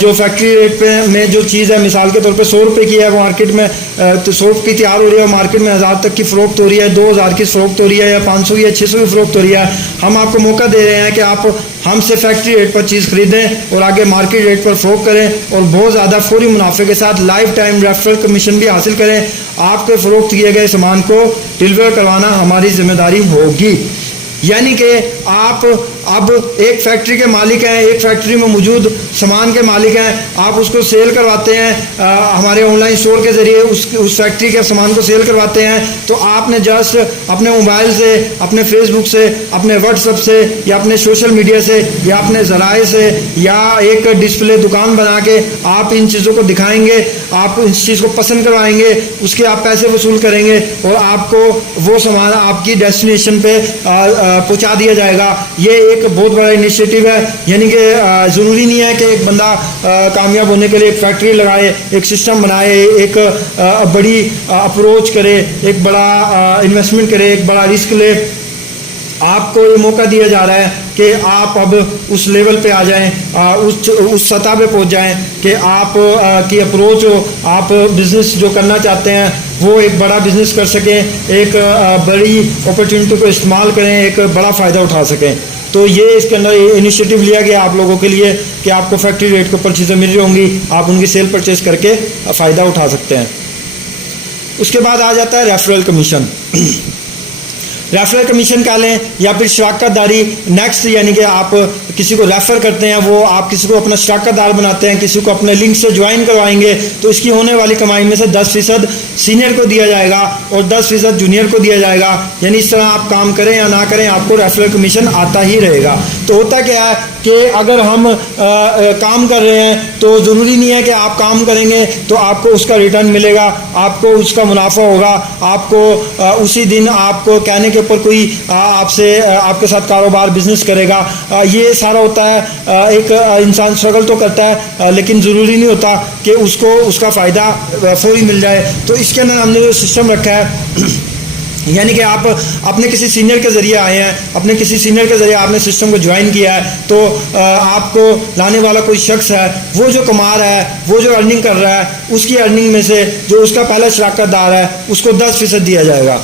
جو factory rate پہ میں جو چیز ہے مثال کے طور پہ 100 روپے کی ہے وہ مارکیٹ میں تو 100 روپے کی تیار ہو رہی ہے, مارکیٹ میں 1000 تک کی فروخت ہو رہی ہے, 2000 کی فروخت ہو رہی ہے, یا 500 یا 600 کی فروخت ہو رہی ہے. ہم آپ کو موقع دے رہے ہیں کہ آپ ہم سے فیکٹری ریٹ پر چیز خریدیں اور آگے مارکیٹ ریٹ پر فروخت کریں اور بہت زیادہ فوری منافع کے ساتھ لائف ٹائم ریفرل کمیشن بھی حاصل کریں. آپ کے فروخت کیے گئے سامان کو ڈلیور کروانا ہماری ذمہ داری ہوگی. یعنی کہ آپ اب ایک فیکٹری کے مالک ہیں, ایک فیکٹری میں موجود سامان کے مالک ہیں, آپ اس کو سیل کرواتے ہیں ہمارے آن لائن اسٹور کے ذریعے اس فیکٹری کے سامان کو سیل کرواتے ہیں. تو آپ نے جسٹ اپنے موبائل سے, اپنے فیس بک سے, اپنے واٹس ایپ سے, یا اپنے سوشل میڈیا سے, یا اپنے ذرائع سے, یا ایک ڈسپلے دکان بنا کے آپ ان چیزوں کو دکھائیں گے, آپ اس چیز کو پسند کروائیں گے, اس کے آپ پیسے وصول کریں گے اور آپ کو وہ سامان آپ کی ڈیسٹینیشن پہ پہنچا دیا جائے گا. یہ ایک بہت بڑا انیشیٹو ہے. یعنی کہ ضروری نہیں ہے کہ ایک بندہ کامیاب ہونے کے لیے ایک فیکٹری لگائے, ایک سسٹم بنائے, ایک بڑی اپروچ کرے, ایک بڑا انویسٹمنٹ کرے, ایک بڑا رسک لے. آپ کو یہ موقع دیا جا رہا ہے کہ آپ اب اس لیول پہ آ جائیں, اس سطح پہ پہنچ جائیں کہ آپ کی اپروچ ہو, آپ بزنس جو کرنا چاہتے ہیں وہ ایک بڑا بزنس کر سکیں, ایک بڑی اپرچونٹی کو استعمال کریں, ایک بڑا فائدہ اٹھا سکیں. تو یہ اس کے اندر انیشیٹو لیا گیا آپ لوگوں کے لیے کہ آپ کو فیکٹری ریٹ کے اوپر چیزیں مل رہی ہوں گی, آپ ان کی سیل پرچیز کر کے فائدہ اٹھا سکتے ہیں. اس کے بعد آ جاتا ہے ریفرل کمیشن. ریفرل کمیشن کا لیں یا پھر شراکت داری نیکسٹ, یعنی کہ آپ کسی کو ریفر کرتے ہیں, وہ آپ کسی کو اپنا شراکت دار بناتے ہیں, کسی کو اپنے لنک سے جوائن کروائیں گے, تو اس کی ہونے والی کمائی میں سے 10% سینئر کو دیا جائے گا اور 10% جونیئر کو دیا جائے گا. یعنی اس طرح آپ کام کریں یا نہ کریں آپ کو ریفرل کمیشن آتا ہی رہے گا. تو ہوتا کیا ہے کہ اگر ہم کام کر رہے ہیں تو ضروری نہیں ہے کہ آپ کام کریں گے تو آپ کو اس کا ریٹرن ملے گا, آپ کو اس کا منافع ہوگا, آپ کو اسی دن آپ کو کہنے کے اوپر کوئی آپ سے آپ کے ساتھ کاروبار بزنس کرے گا. یہ سارا ہوتا ہے, ایک انسان اسٹرگل تو کرتا ہے لیکن ضروری نہیں ہوتا کہ اس کو اس کا فائدہ فوری مل جائے. تو اس کے اندر ہم نے جو سسٹم رکھا ہے یعنی کہ آپ اپنے کسی سینئر کے ذریعے آئے ہیں, اپنے کسی سینئر کے ذریعے آپ نے سسٹم کو جوائن کیا ہے, تو آپ کو لانے والا کوئی شخص ہے, وہ جو کما رہا ہے, وہ جو ارننگ کر رہا ہے, اس کی ارننگ میں سے جو اس کا پہلا شراکت دار ہے اس کو 10% دیا جائے گا.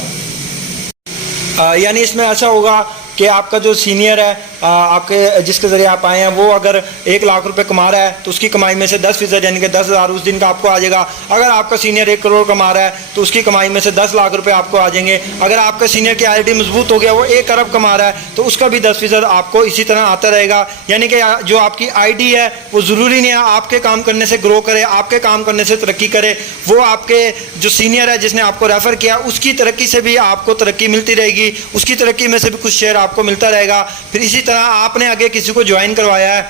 یعنی اس میں ایسا ہوگا کہ آپ کا جو سینئر ہے آپ کے جس کے ذریعے آپ آئے ہیں وہ اگر 1 لاکھ روپے کما رہا ہے تو اس کی کمائی میں سے 10% یعنی کہ 10,000 اس دن کا آپ کو آ جائے گا. اگر آپ کا سینئر 1 کروڑ کما رہا ہے تو اس کی کمائی میں سے 10 لاکھ روپے آپ کو آ جائیں گے. اگر آپ کا سینئر کی آئی ڈی مضبوط ہو گیا, وہ 1 ارب کما رہا ہے تو اس کا بھی 10% آپ کو اسی طرح آتا رہے گا. یعنی کہ جو آپ کی آئی ڈی ہے وہ ضروری نہیں ہے آپ کے کام کرنے سے گرو کرے, آپ کے کام کرنے سے ترقی کرے, وہ آپ کے جو سینئر ہے جس نے آپ کو ریفر کیا اس کی ترقی سے بھی آپ کو ترقی ملتی رہے گی, اس کی ترقی میں سے بھی کچھ شیئر آپ کو ملتا رہے گا. پھر اسی طرح آپ نے آگے کسی کو جوائن کروایا ہے,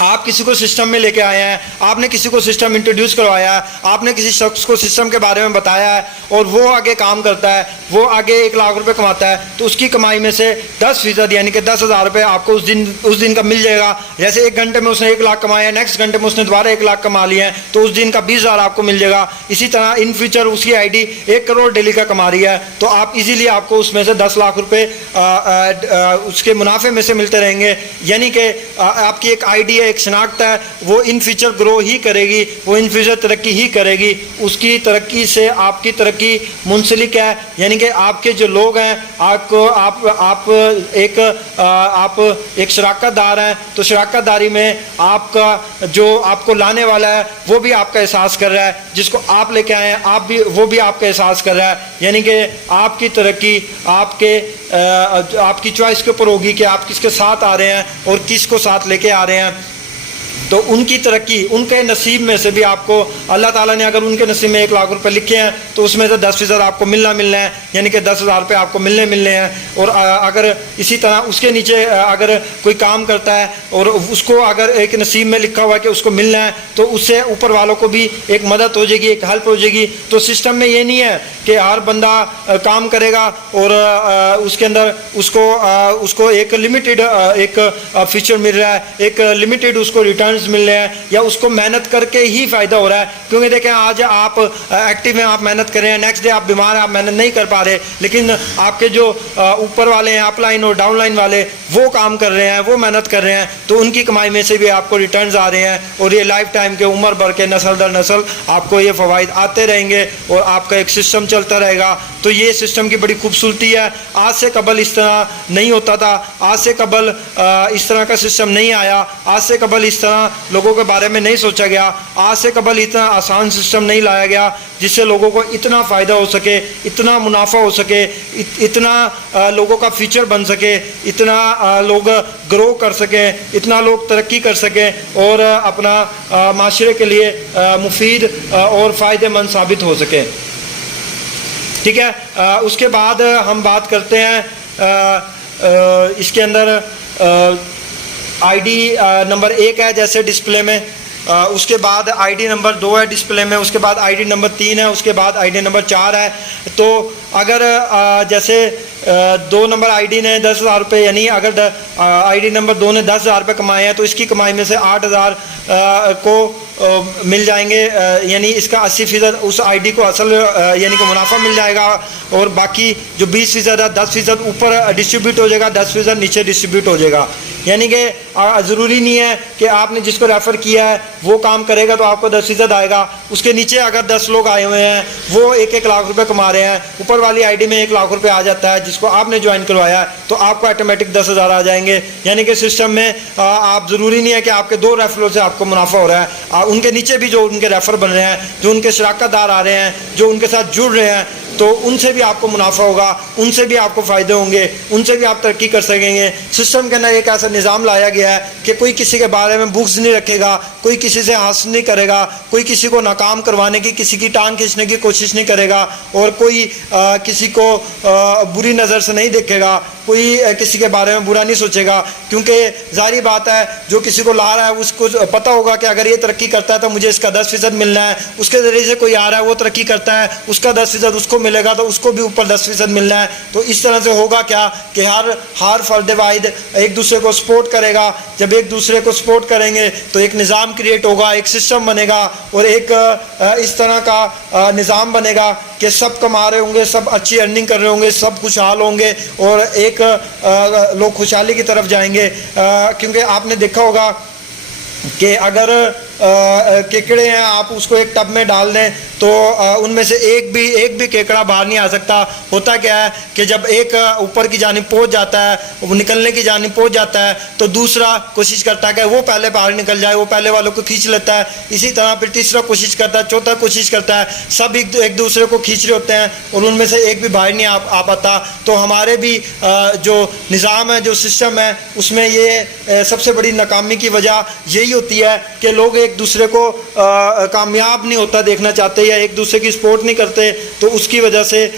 آپ کسی کو سسٹم میں لے کے آئے ہیں, آپ نے کسی کو سسٹم انٹروڈیوس کروایا ہے, آپ نے کسی شخص کو سسٹم کے بارے میں بتایا ہے اور وہ آگے کام کرتا ہے, وہ آگے 1 لاکھ روپے کماتا ہے, تو اس کی کمائی میں سے 10% یعنی کہ 10,000 روپے آپ کو اس دن کا مل جائے گا. جیسے 1 گھنٹے میں اس نے 1 لاکھ کمایا ہے, نیکسٹ گھنٹے میں اس نے دوبارہ 1 لاکھ کما لیا ہے, تو اس دن کا 20,000 آپ کو مل جائے گا. اسی طرح ان فیوچر اس کی آئی ڈی 1 کروڑ ڈیلی کا کما رہی ہے تو آپ ایزیلی آپ کو اس میں سے 10 لاکھ روپے اس کے منافع میں سے ملتے رہیں گے. یعنی کہ آپ کی ایک آئی ڈی ہے, ایک شناخت ہے, وہ ان فیوچر گرو ہی کرے گی, وہ ان فیوچر ترقی ہی کرے گی, اس کی ترقی سے آپ کی ترقی منسلک ہے. یعنی کہ آپ کے جو لوگ ہیں آپ ایک شراکت دار ہیں, تو شراکت داری میں آپ کا جو آپ کو لانے والا ہے وہ بھی آپ کا احساس کر رہا ہے, جس کو آپ لے کے آئے ہیں وہ بھی آپ کا احساس کر رہا ہے. یعنی کہ آپ کی ترقی آپ کی چوائس کے اوپر ہوگی کہ آپ کس کے ساتھ آ رہے ہیں اور کس کو ساتھ لے کے آ رہے ہیں. تو ان کی ترقی, ان کے نصیب میں سے بھی آپ کو اللہ تعالیٰ نے اگر ان کے نصیب میں 1 لاکھ روپے لکھے ہیں تو اس میں سے 10% آپ کو ملنا ہے, یعنی کہ 10,000 روپے آپ کو ملنے ہیں. اور اگر اسی طرح اس کے نیچے اگر کوئی کام کرتا ہے اور اس کو اگر ایک نصیب میں لکھا ہوا ہے کہ اس کو ملنا ہے تو اس سے اوپر والوں کو بھی ایک مدد ہو جائے گی, ایک ہیلپ ہو جائے گی. تو سسٹم میں یہ نہیں ہے کہ ہر بندہ کام کرے گا اور اس کے اندر اس کو ایک لمیٹڈ ایک فیچر مل رہا ہے, ایک لمیٹڈ اس کو ریٹرن ریٹرنز مل رہے ہیں یا اس کو محنت کر کے ہی فائدہ ہو رہا ہے. کیونکہ دیکھیں آج آپ ایکٹیو ہیں, آپ محنت کر رہے ہیں, نیکسٹ ڈے آپ بیمار ہیں, آپ محنت نہیں کر پا رہے, لیکن آپ کے جو اوپر والے ہیں اپ لائن اور ڈاؤن لائن والے وہ کام کر رہے ہیں, وہ محنت کر رہے ہیں, تو ان کی کمائی میں سے بھی آپ کو ریٹرنز آ رہے ہیں اور یہ لائف ٹائم کے عمر بھر کے نسل در نسل آپ کو یہ فوائد آتے رہیں گے اور آپ کا ایک سسٹم چلتا رہے گا. تو یہ سسٹم کی بڑی خوبصورتی ہے. آج سے قبل اس طرح نہیں ہوتا تھا, آج سے قبل اس طرح کا سسٹم نہیں آیا, آج سے قبل اس طرح لوگوں کے بارے میں نہیں سوچا گیا, آج سے قبل اتنا آسان سسٹم نہیں لایا گیا جس سے لوگوں کو اتنا فائدہ ہو سکے, اتنا منافع ہو سکے, اتنا لوگوں کا فیوچر بن سکے, اتنا لوگ گرو کر سکیں, اتنا لوگ ترقی کر سکیں اور اپنا معاشرے کے لیے مفید اور فائدہ مند ثابت ہو سکیں. ٹھیک ہے, اس کے بعد ہم بات کرتے ہیں اس کے اندر آئی ڈی نمبر 1 ہے جیسے ڈسپلے میں, اس کے بعد آئی ڈی نمبر 2 ہے ڈسپلے میں, اس کے بعد آئی ڈی نمبر 3 ہے, اس کے بعد آئی ڈی نمبر 4 ہے. تو اگر جیسے 2 نمبر آئی ڈی نے 10,000 روپے, یعنی اگر آئی ڈی نمبر 2 نے 10,000 روپے کمائے ہیں تو اس کی کمائی میں سے 8,000 کو مل جائیں گے, یعنی اس کا 80% اس آئی ڈی کو اصل یعنی کہ منافع مل جائے گا, اور باقی جو 20% ہے 10% اوپر ڈسٹریبیوٹ ہو جائے گا, 10% نیچے ڈسٹریبیوٹ ہو جائے گا. یعنی کہ ضروری نہیں ہے کہ آپ نے جس کو ریفر کیا ہے وہ کام کرے گا تو آپ کو 10% آئے گا. اس کے نیچے اگر 10 لوگ آئے ہوئے ہیں وہ 1-1 لاکھ روپے کما رہے ہیں, اوپر والی آئی ڈی میں 1 لاکھ روپے آ جاتا ہے جس کو آپ نے جوائن کروایا ہے, تو آپ کو آٹومیٹک 10,000 آ جائیں گے. یعنی کہ سسٹم میں آپ ضروری نہیں ہے کہ آپ کے 2 ریفروں سے آپ کو منافع ہو رہا ہے, ان کے نیچے بھی جو ان کے ریفر بن رہے ہیں, جو ان کے شراکت دار آ رہے ہیں, جو ان کے ساتھ جڑ رہے ہیں, تو ان سے بھی آپ کو منافع ہوگا, ان سے بھی آپ کو فائدے ہوں گے, ان سے بھی آپ ترقی کر سکیں گے. سسٹم کے اندر ایک ایسا نظام لایا گیا ہے کہ کوئی کسی کے بارے میں بغض نہیں رکھے گا, کوئی کسی سے حسد نہیں کرے گا, کوئی کسی کو ناکام کروانے کی, کسی کی ٹانگ کھینچنے کی کوشش نہیں کرے گا, اور کوئی کسی کو بری نظر سے نہیں دیکھے گا, کوئی کسی کے بارے میں برا نہیں سوچے گا. کیونکہ ظاہری بات ہے جو کسی کو لا رہا ہے اس کو پتہ ہوگا کہ اگر یہ ترقی کرتا ہے تو مجھے اس کا 10% ملنا ہے, اس کے ذریعے سے کوئی آ رہا ہے وہ ترقی کرتا ہے, اس کا 10% اس کو ملے گا تو اس کو بھی اوپر 10% ملنا ہے. تو اس طرح سے ہوگا کیا کہ ہر فرد واحد ایک دوسرے کو سپورٹ کرے گا. جب ایک دوسرے کو سپورٹ کریں گے تو ایک نظام کریٹ ہوگا, ایک سسٹم بنے گا, اور ایک اس طرح کا نظام بنے گا کہ سب کما رہے ہوں گے, سب اچھی ارننگ کر رہے ہوں گے, سب خوشحال ہوں گے, اور ایک لوگ خوشحالی کی طرف جائیں گے. کیونکہ آپ نے دیکھا ہوگا کہ اگر کیکڑے ہیں آپ اس کو ایک ٹب میں ڈال دیں تو ان میں سے ایک بھی کیکڑا باہر نہیں آ سکتا. ہوتا کیا ہے کہ جب ایک اوپر کی جانب پہنچ جاتا ہے, وہ نکلنے کی جانب پہنچ جاتا ہے, تو دوسرا کوشش کرتا ہے کہ وہ پہلے باہر نکل جائے, وہ پہلے والوں کو کھینچ لیتا ہے. اسی طرح پھر تیسرا کوشش کرتا ہے, چوتھا کوشش کرتا ہے, سب ایک دوسرے کو کھینچ رہے ہوتے ہیں اور ان میں سے ایک بھی باہر نہیں آ پاتا. تو ہمارے بھی جو نظام ہے, جو سسٹم ہے, اس میں یہ سب سے بڑی ناکامی کی وجہ یہی ہوتی ہے کہ لوگ ایک دوسرے کو کامیاب نہیں ہوتا دیکھنا چاہتے یا ایک دوسرے کی سپورٹ نہیں کرتے. تو اس کی وجہ سے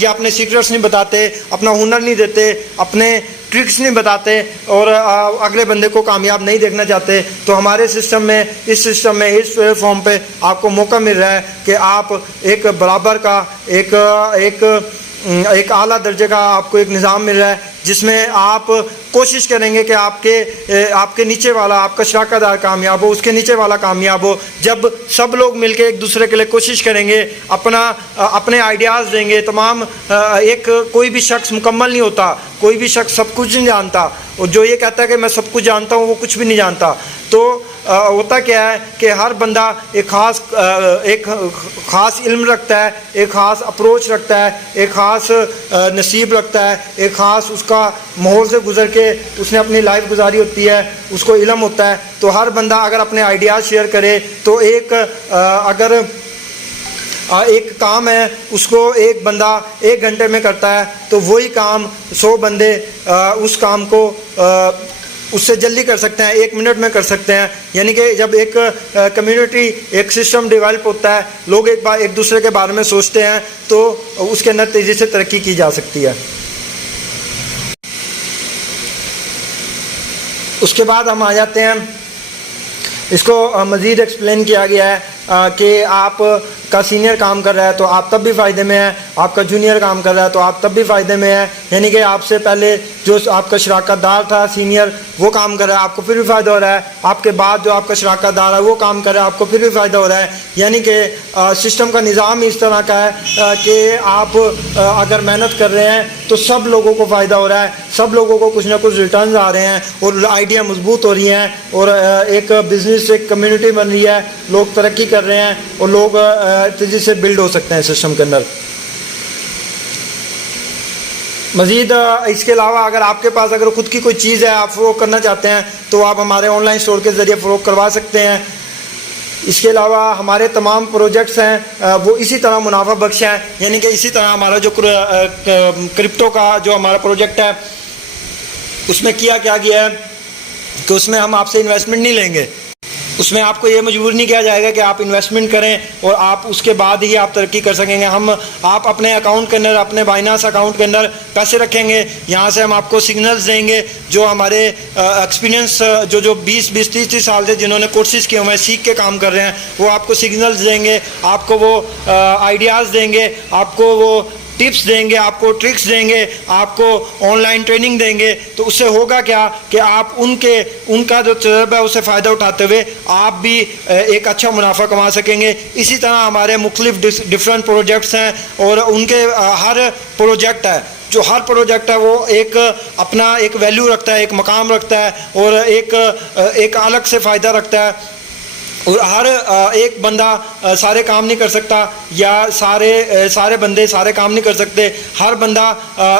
یا اپنے سیکرٹس نہیں بتاتے, اپنا ہنر نہیں دیتے, اپنے ٹرکس نہیں بتاتے, اور اگلے بندے کو کامیاب نہیں دیکھنا چاہتے. تو ہمارے سسٹم میں, اس پلیٹ فارم پہ آپ کو موقع مل رہا ہے کہ آپ ایک برابر کا ایک اعلیٰ درجے کا آپ کو ایک نظام مل رہا ہے جس میں آپ کوشش کریں گے کہ آپ کے نیچے والا, آپ کا شراکت دار کامیاب ہو, اس کے نیچے والا کامیاب ہو. جب سب لوگ مل کے ایک دوسرے کے لیے کوشش کریں گے, اپنے آئیڈیاز دیں گے, کوئی بھی شخص مکمل نہیں ہوتا, کوئی بھی شخص سب کچھ نہیں جانتا, اور جو یہ کہتا ہے کہ میں سب کچھ جانتا ہوں وہ کچھ بھی نہیں جانتا. تو ہوتا کیا ہے کہ ہر بندہ ایک خاص علم رکھتا ہے, ایک خاص اپروچ رکھتا ہے, ایک خاص نصیب رکھتا ہے, ایک خاص اس کا ماحول سے گزر کے اس نے اپنی لائف گزاری ہوتی ہے, اس کو علم ہوتا ہے. تو ہر بندہ اگر اپنے آئیڈیاز شیئر کرے تو اگر ایک کام ہے اس کو ایک بندہ 1 گھنٹے میں کرتا ہے تو وہی کام 100 بندے اس کام کو اس سے جلدی کر سکتے ہیں, 1 منٹ میں کر سکتے ہیں. یعنی کہ جب ایک کمیونٹی, ایک سسٹم ڈیولپ ہوتا ہے, لوگ ایک دوسرے کے بارے میں سوچتے ہیں, تو اس کے اندر تیزی سے ترقی کی جا سکتی ہے. اس کے بعد ہم آ جاتے ہیں, اس کو مزید ایکسپلین کیا گیا ہے کہ آپ کا سینئر کام کر رہا ہے تو آپ تب بھی فائدے میں ہیں, آپ کا جونیئر کام کر رہا ہے تو آپ تب بھی فائدے میں ہیں، یعنی کہ آپ سے پہلے جو آپ کا شراکت دار تھا سینئر وہ کام کر رہا ہے آپ کو پھر بھی فائدہ ہو رہا ہے، آپ کے بعد جو آپ کا شراکت دار ہے وہ کام کر رہا ہے آپ کو پھر بھی فائدہ ہو رہا ہے. یعنی کہ سسٹم کا نظام اس طرح کا ہے کہ آپ اگر محنت کر رہے ہیں تو سب لوگوں کو فائدہ ہو رہا ہے، سب لوگوں کو کچھ نہ کچھ ریٹرنز آ رہے ہیں اور آئیڈیا مضبوط ہو رہی ہیں اور ایک بزنس ایک کمیونٹی بن رہی ہے، لوگ ترقی کر رہے ہیں اور لوگ تیزی سے بلڈ ہو سکتے ہیں سسٹم کے اندر. مزید اس کے علاوہ اگر آپ کے پاس اگر خود کی کوئی چیز ہے آپ فروغ کرنا چاہتے ہیں تو آپ ہمارے آن لائن اسٹور کے ذریعے فروغ کروا سکتے ہیں. اس کے علاوہ ہمارے تمام پروجیکٹس ہیں وہ اسی طرح منافع بخش ہیں، یعنی کہ اسی طرح ہمارا جو کرپٹو کا جو ہمارا پروجیکٹ ہے اس میں کیا گیا ہے کہ اس میں ہم آپ سے انویسٹمنٹ نہیں لیں گے، اس میں آپ کو یہ مجبور نہیں کیا جائے گا کہ آپ انویسٹمنٹ کریں اور آپ اس کے بعد ہی آپ ترقی کر سکیں گے. آپ اپنے اکاؤنٹ کے اندر اپنے بائنانس اکاؤنٹ کے اندر پیسے رکھیں گے، یہاں سے ہم آپ کو سگنلز دیں گے جو ہمارے ایکسپیرینس جو 20-30 سال سے جنہوں نے کورسز کیے ہوئے ہیں سیکھ کے کام کر رہے ہیں وہ آپ کو سگنلز دیں گے، آپ کو وہ آئیڈیاز دیں گے، آپ کو وہ ٹپس دیں گے، آپ کو ٹرکس دیں گے، آپ کو آن لائن ٹریننگ دیں گے. تو اس سے ہوگا کیا کہ آپ ان کا جو تجربہ ہے اسے فائدہ اٹھاتے ہوئے آپ بھی ایک اچھا منافع کما سکیں گے. اسی طرح ہمارے مختلف ڈفرینٹ پروجیکٹس ہیں اور ان کے ہر پروجیکٹ ہے جو ہر پروجیکٹ ہے وہ ایک اپنا ایک ویلیو رکھتا ہے، ایک مقام رکھتا ہے اور ایک الگ سے فائدہ رکھتا ہے. اور ہر ایک بندہ سارے کام نہیں کر سکتا یا سارے بندے سارے کام نہیں کر سکتے. ہر بندہ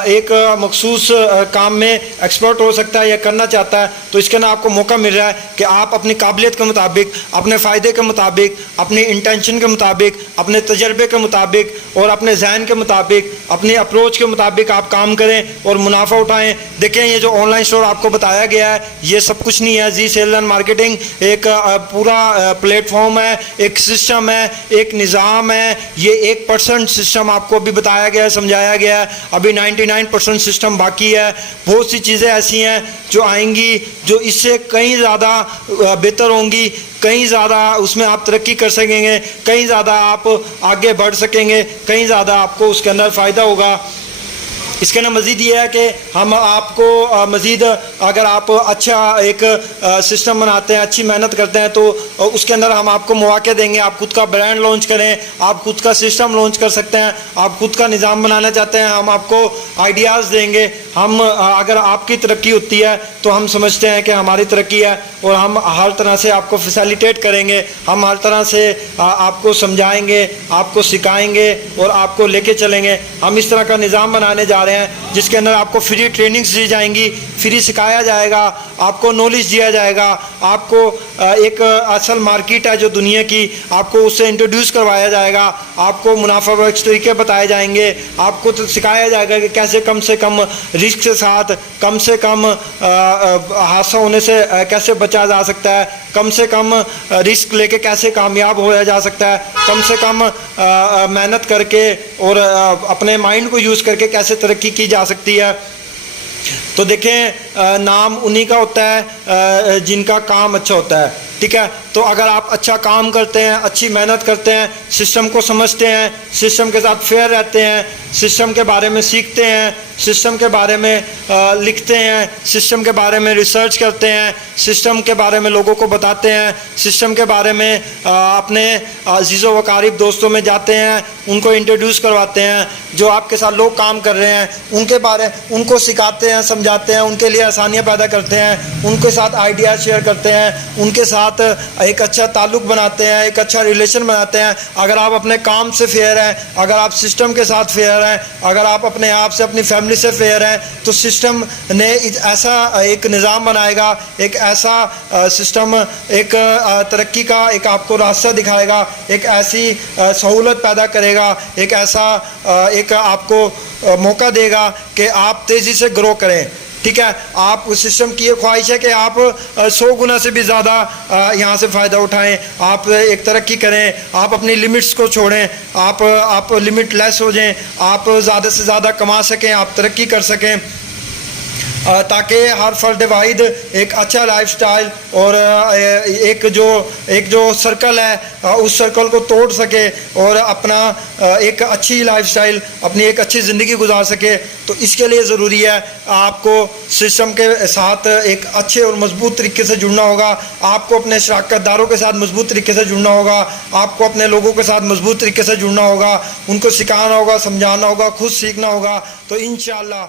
ایک مخصوص کام میں ایکسپرٹ ہو سکتا ہے یا کرنا چاہتا ہے. تو اس کے اندر آپ کو موقع مل رہا ہے کہ آپ اپنی قابلیت کے مطابق، اپنے فائدے کے مطابق، اپنی انٹینشن کے مطابق، اپنے تجربے کے مطابق اور اپنے ذہن کے مطابق، اپنی اپروچ کے مطابق آپ کام کریں اور منافع اٹھائیں. دیکھیں یہ جو آن لائن اسٹور آپ کو بتایا گیا ہے یہ سب کچھ نہیں ہے. زی سیل اینڈ مارکیٹنگ ایک پورا پلیٹ فارم ہے، ایک سسٹم ہے، ایک نظام ہے. یہ 1% سسٹم آپ کو ابھی بتایا گیا ہے، سمجھایا گیا ہے. ابھی 99% سسٹم باقی ہے. بہت سی چیزیں ایسی ہیں جو آئیں گی جو اس سے کہیں زیادہ بہتر ہوں گی، کہیں زیادہ اس میں آپ ترقی کر سکیں گے، کہیں زیادہ آپ آگے بڑھ سکیں گے، کہیں زیادہ آپ کو اس کے اندر فائدہ ہوگا. اس کے اندر مزید یہ ہے کہ ہم آپ کو مزید اگر آپ اچھا ایک سسٹم بناتے ہیں، اچھی محنت کرتے ہیں تو اس کے اندر ہم آپ کو مواقع دیں گے. آپ خود کا برانڈ لانچ کریں، آپ خود کا سسٹم لانچ کر سکتے ہیں، آپ خود کا نظام بنانا چاہتے ہیں، ہم آپ کو آئیڈیاز دیں گے. ہم اگر آپ کی ترقی ہوتی ہے تو ہم سمجھتے ہیں کہ ہماری ترقی ہے اور ہم ہر طرح سے آپ کو فیسیلیٹیٹ کریں گے، ہم ہر طرح سے آپ کو سمجھائیں گے، آپ کو سکھائیں گے اور آپ کو لے کے چلیں گے. ہم اس طرح کا نظام بنانے جا رہے ہیں جس کے اندر آپ کو فری ٹریننگز دی جائیں گی، فری سکھایا جائے گا، آپ کو نالج دیا جائے گا، آپ کو ایک اصل مارکیٹ ہے جو دنیا کی آپ کو اس سے انٹروڈیوس کروایا جائے گا، آپ کو منافع بخش طریقے بتائے جائیں گے، آپ کو سکھایا جائے گا کہ کیسے کم سے کم رسک کے ساتھ کم سے کم حادثہ ہونے سے کیسے بچا جا سکتا ہے، کم سے کم رسک لے کے کیسے کامیاب ہوا جا سکتا ہے، کم سے کم محنت کر کے اور اپنے مائنڈ کو یوز کر کے کیسے ترقی کی جا سکتی ہے. تو دیکھیں نام انہی کا ہوتا ہے جن کا کام اچھا ہوتا ہے. ٹھیک ہے، تو اگر آپ اچھا کام کرتے ہیں، اچھی محنت کرتے ہیں، سسٹم کو سمجھتے ہیں، سسٹم کے ساتھ فیئر رہتے ہیں، سسٹم کے بارے میں سیکھتے ہیں، سسٹم کے بارے میں لکھتے ہیں، سسٹم کے بارے میں ریسرچ کرتے ہیں، سسٹم کے بارے میں لوگوں کو بتاتے ہیں، سسٹم کے بارے میں اپنے عزیز و اقارب دوستوں میں جاتے ہیں، ان کو انٹروڈیوس کرواتے ہیں، جو آپ کے ساتھ لوگ کام کر رہے ہیں ان کو سکھاتے ہیں، سمجھاتے ہیں، ان کے لیے آسانیاں پیدا کرتے ہیں، ان کے ساتھ آئیڈیا شیئر کرتے ہیں، ان کے ساتھ ایک اچھا تعلق بناتے ہیں، ایک اچھا ریلیشن بناتے ہیں. اگر آپ اپنے کام سے فیئر ہیں، اگر آپ سسٹم کے ساتھ فیئر ہیں، اگر آپ اپنے آپ سے اپنی فیملی سے فیئر ہیں تو سسٹم نے ایسا ایک نظام بنائے گا، ایک ایسا سسٹم ایک ترقی کا ایک آپ کو راستہ دکھائے گا، ایک ایسی سہولت پیدا کرے گا، ایک ایسا ایک آپ کو موقع دے گا کہ آپ تیزی سے گرو کریں. ٹھیک ہے، آپ اس سسٹم کی یہ خواہش ہے کہ آپ 100 گنا سے بھی زیادہ یہاں سے فائدہ اٹھائیں، آپ ایک ترقی کریں، آپ اپنی لمٹس کو چھوڑیں، آپ لمٹ لیس ہو جائیں، آپ زیادہ سے زیادہ کما سکیں، آپ ترقی کر سکیں. تاکہ ہر فرد واحد ایک اچھا لائف سٹائل اور ایک جو سرکل ہے اس سرکل کو توڑ سکے اور اپنا ایک اچھی لائف سٹائل، اپنی ایک اچھی زندگی گزار سکے. تو اس کے لیے ضروری ہے آپ کو سسٹم کے ساتھ ایک اچھے اور مضبوط طریقے سے جڑنا ہوگا. آپ کو اپنے شراکت داروں کے ساتھ مضبوط طریقے سے جڑنا ہوگا. آپ کو اپنے لوگوں کے ساتھ مضبوط طریقے سے جڑنا ہوگا. ان کو سکھانا ہوگا، سمجھانا ہوگا، خود سیکھنا ہوگا. تو انشاءاللہ